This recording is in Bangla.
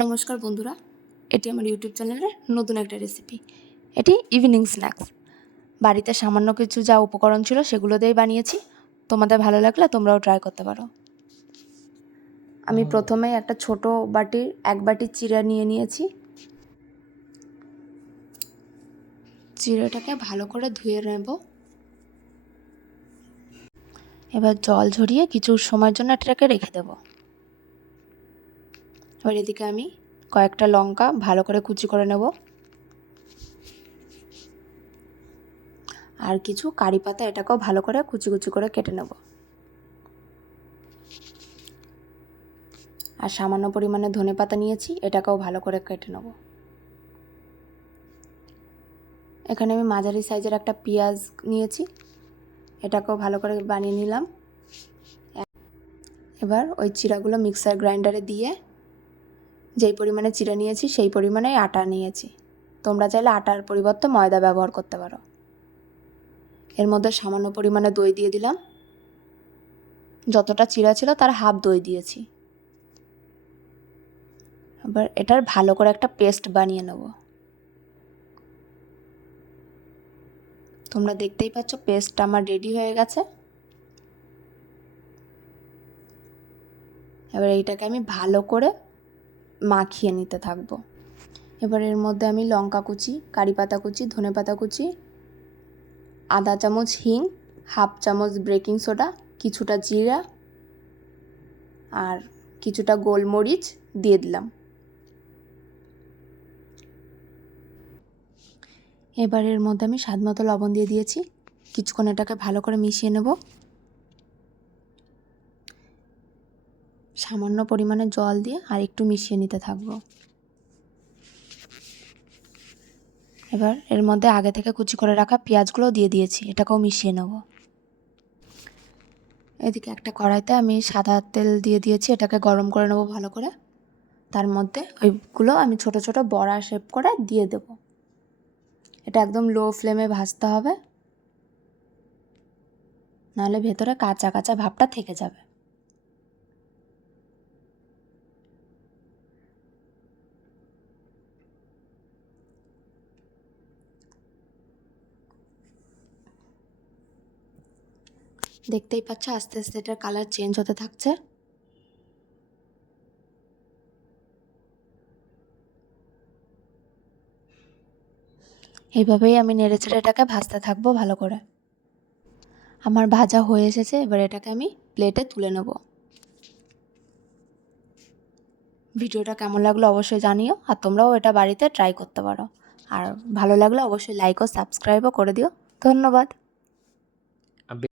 নমস্কার বন্ধুরা, এটি আমার ইউটিউব চ্যানেলের নতুন একটা রেসিপি। এটি ইভিনিং স্ন্যাক্স। বাড়িতে সামান্য কিছু যা উপকরণ ছিল সেগুলো দিয়েই বানিয়েছি। তোমাদের ভালো লাগলে তোমরাও ট্রাই করতে পারো। আমি প্রথমে একটা ছোট বাটির 1 বাটি চিড়া নিয়ে নিয়েছি। চিড়াটাকে ভালো করে ধুয়ে নেব। এবার জল ঝরিয়ে কিছু সময়ের জন্য এটাকে রেখে দেব। এবার এদিকে আমি কয়েকটা লঙ্কা ভালো করে কুচি করে নেব, আর কিছু কারি পাতা এটাকেও ভালো করে কুচি কুচি করে কেটে নেব, আর সামান্য পরিমাণে ধনে পাতা নিয়েছি, এটাকেও ভালো করে কেটে নেব। এখানে আমি মাঝারি সাইজের একটা পেঁয়াজ নিয়েছি, এটাকেও ভালো করে বানিয়ে নিলাম। এবার ওই চিড়াগুলো মিক্সার গ্রাইন্ডারে দিয়ে যেই পরিমাণে চিড়া নিয়েছি সেই পরিমাণেই আটা নিয়েছি। তোমরা চাইলে আটার পরিবর্তে ময়দা ব্যবহার করতে পারো। এর মধ্যে সামান্য পরিমাণে দই দিয়ে দিলাম। যতটা চিড়া ছিল তার হাফ দই দিয়েছি। এবার এটার ভালো করে একটা পেস্ট বানিয়ে নেব। তোমরা দেখতেই পাচ্ছ পেস্টটা আমার রেডি হয়ে গেছে। এবার এইটাকে আমি ভালো করে মাখিয়ে নিতে থাকবো। এবার এর মধ্যে আমি লঙ্কা কুচি, কারি পাতা কুচি, ধনে পাতা কুচি, আধা চামচ হিং, হাফ চামচ বেকিং সোডা, কিছুটা জিরা আর কিছুটা গোলমরিচ দিয়ে দিলাম। এবার এর মধ্যে আমি স্বাদ মতো লবণ দিয়ে দিয়েছি। কিছুক্ষণ এটাকে ভালো করে মিশিয়ে নেব। সামান্য পরিমাণে জল দিয়ে আর একটু মিশিয়ে নিতে থাকবো। এবার এর মধ্যে আগে থেকে কুচি করে রাখা পেঁয়াজগুলো দিয়ে দিয়েছি, এটাকেও মিশিয়ে নেব। এদিকে একটা কড়াইতে আমি সাদা তেল দিয়ে দিয়েছি, এটাকে গরম করে নেব ভালো করে। তার মধ্যে ওইগুলো আমি ছোট ছোট বড়া শেপ করে দিয়ে দেব। এটা একদম লো ফ্লেমে ভাজতে হবে, নাহলে ভেতরে কাঁচা কাঁচা ভাবটা থেকে যাবে। দেখতেই পাচ্ছ আস্তে আস্তে এটার কালার চেঞ্জ হতে থাকছে। এইভাবেই আমি নেড়েচেড়ে এটাকে ভাজতে থাকবো ভালো করে। আমার ভাজা হয়ে এসেছে, এবার এটাকে আমি প্লেটে তুলে নেব। ভিডিওটা কেমন লাগলো অবশ্যই জানিও, আর তোমরাও এটা বাড়িতে ট্রাই করতে পারো। আর ভালো লাগলে অবশ্যই লাইক ও সাবস্ক্রাইবও করে দিও। ধন্যবাদ।